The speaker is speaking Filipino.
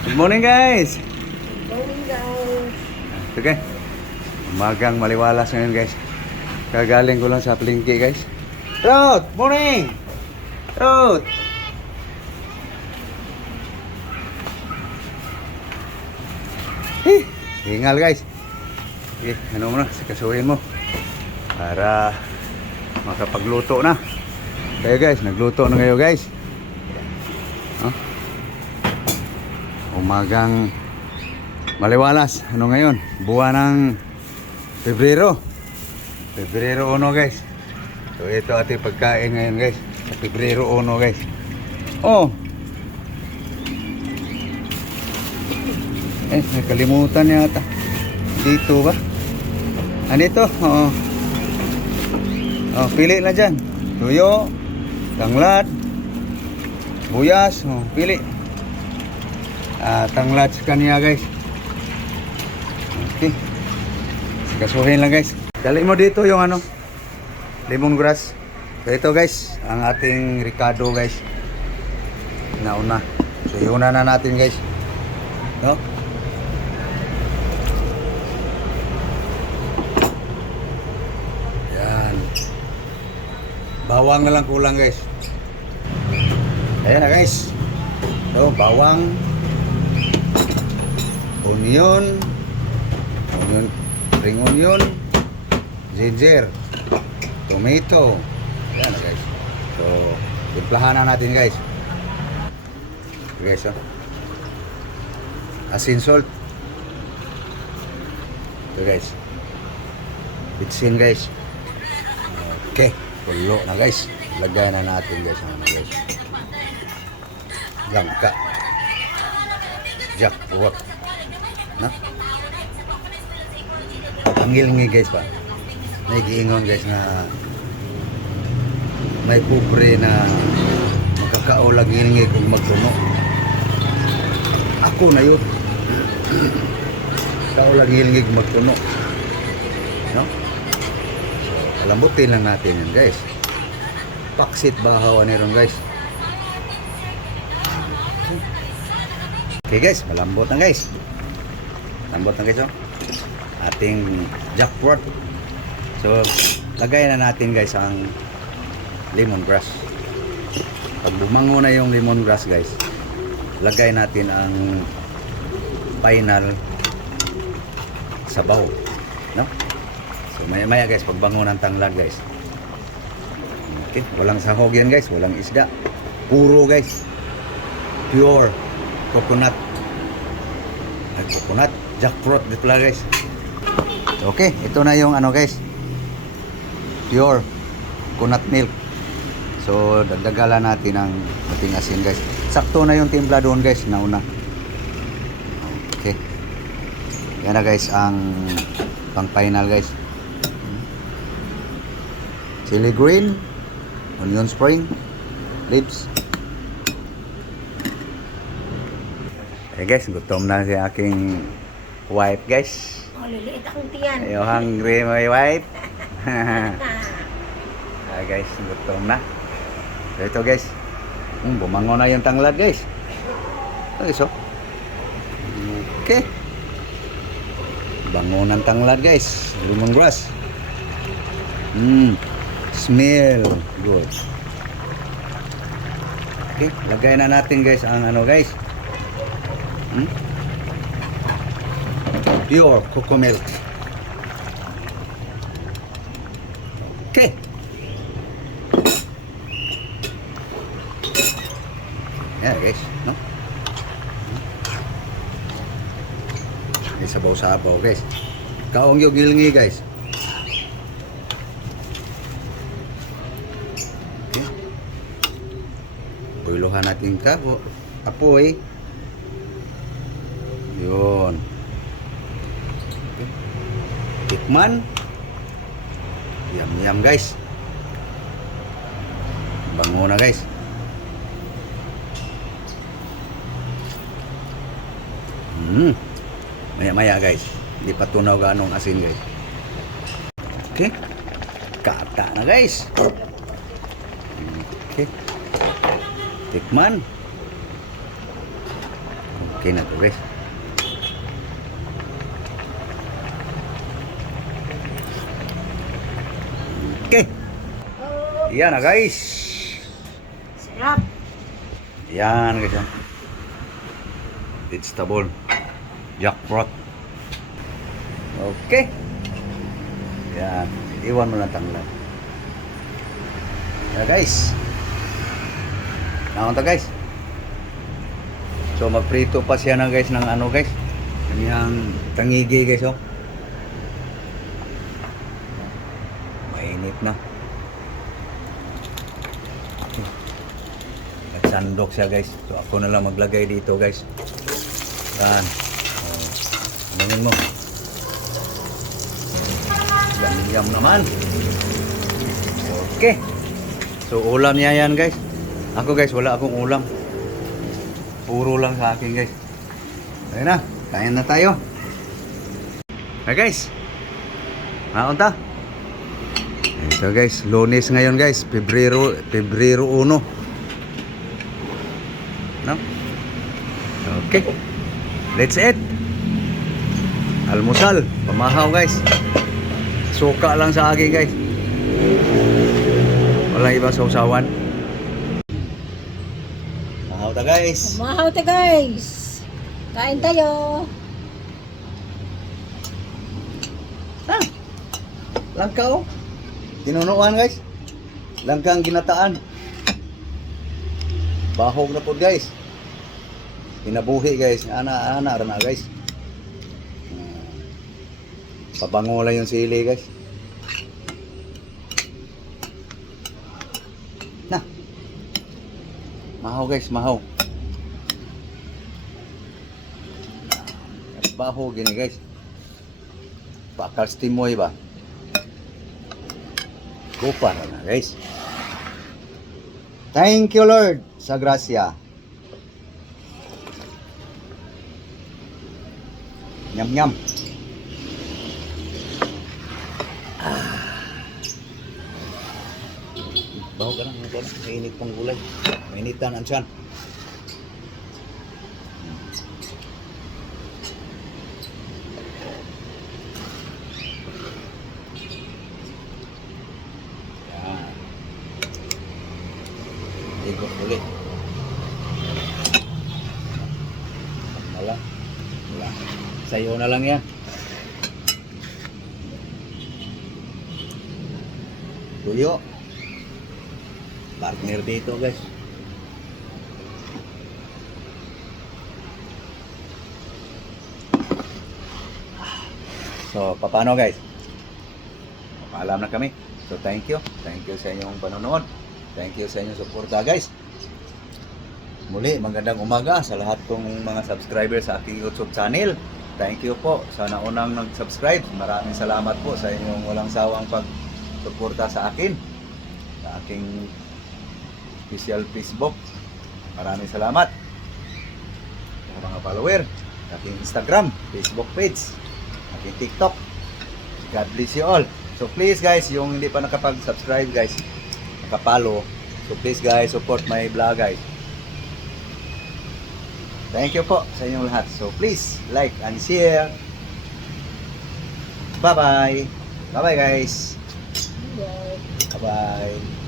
Good morning guys. Morning guys. Okay. Umagang maliwalas ngayon guys. Kagaling ko lang sa palengke guys. Rod, morning. Rod. Hingal guys. Okay, ano mo na, sikasuhin mo para makapagluto na. Kaya guys, nagluto na kayo guys. Umagang maliwalas. Ano ngayon? Buwan ng Pebrero. Pebrero 1 guys. So ito ating pagkain ngayon guys. Sa Pebrero 1 guys. Oh. Nakalimutan yata. Dito ba? Ano ito? Oo. Oh, pili na dyan. Tuyo, tanglad, buyas. Oh, pili. Tanglad sa kanya guys. Okay. Kasuhin lang guys. Dali mo dito yung ano, lemongrass. So ito guys, ang ating Ricardo guys. Nauna. So yun na natin guys. No? Yan. Bawang na lang kulang guys. Ayan na guys. So bawang, onion, ring onion, ginger, tomato. Yan guys. So, timplahan na natin guys. Guys, asin salt. Ito guys. Bitsin guys. Okay, pulo na guys. Lagay na natin guys. Ano guys? Langka. Jackpot. Na? Ang gilingi guys pa. May giingon guys na may pobre na makakaulag gilingi kung magtuno. Ako na yun. Kaulag gilingi kung magtuno. No? So, lambutin lang natin yan guys. Paksit bahawan niron guys. Okay guys, malambot na guys. Lambot na guys oh. Ating jackpot. So, lagay na natin guys ang lemongrass. Pag bumango na yung lemongrass guys, lagay natin ang final sabaw, no? So maya guys, pag bango ng tanglad guys. Okay, walang sahog yan guys, walang isda. Puro guys. Pure coconut. Coconut, jackfruit dito pala guys. Okay, ito na yung ano guys. Pure coconut milk. So dagdagalan natin ang ating asin guys. Sakto na yung timpla doon guys, nauna. Okay. Yan na guys ang pang final guys. Chili green, onion spring, leaves. Okay guys, gutom na si aking wife guys. Oh, liliit akong tiyan. Are you hungry my wife? Guys, gutom na. So ito guys, bumango na yung tanglad guys. Okay, so okay, bango ng tanglad guys. Lemongrass. Smell good. Okay, lagay na natin guys ang ano guys, pure cocoa milk. Okay. Yan guys, no? May sabaw-sabaw guys. Kaong yung gilingi guys. Okay. Builuhan natin apoy. Yun. Okay. Tikman. Yum guys. Bango na guys. Maya guys, hindi pa tunaw ganong asin guys. Okay, kata na guys. Okay, tikman. Okay na to guys. Okay. Oh, Yan na guys. sarap. Yan guys. Vegetable. Jackfruit. Okay. Yan. Iwan mo lang tanglad. Yan guys. Naon to guys. So magprito pa siya na guys ng ano guys. Kanyang tangigi guys oh. Mainit na. Okay. Nagsandok siya guys. So ako na lang maglagay dito guys. Yan. Tingnan mo. Yum naman. Okay. So ulam niya yan guys. Ako guys wala akong ulam. Puro lang sa akin guys. Ayun na. Kain na tayo. Hey guys. Naunta. Ito guys. Lunes ngayon guys. Pebrero 1. No? Okay. Let's eat. Almusal. Pamahaw guys. Suka lang sa akin guys. Walang iba sa usawan. Mahaw ta guys. Mahaw ta guys. Kain tayo. Ah, langka oh. Tinunuan guys. Langkang ginataan. Bahog na po guys. Pinabuhi guys. Ana na guys. Pabango lang yung sili guys. Na. Mahaw guys, mahaw. Baho gini guys. Bakal stimoy ba? Kupar na guys. Thank you Lord sa grasya. Nyam nyam. Baho ka na, mainit pang gulay. Mainitan ang tiyan. Yan. Ikot ulit. Wala. Wala. Sayo na lang yan. Tuyo. Partner dito guys. So, paano guys? Paalam na kami. So, thank you. Thank you sa inyong panonood. Thank you sa inyong suporta guys. Muli, magandang umaga sa lahat kong mga subscribers sa aking YouTube channel. Thank you po sa naunang nag-subscribe. Maraming salamat po sa inyong walang sawang pag-suporta sa akin. Sa aking official Facebook. Maraming salamat sa mga follower, sa aking Instagram, Facebook page, aking TikTok. God bless you all. So please guys, yung hindi pa nakapag-subscribe guys, nakapalo. So please guys, support my vlog guys. Thank you po sa inyong lahat. So please like and share. Bye bye. Bye bye guys. Bye. Bye bye.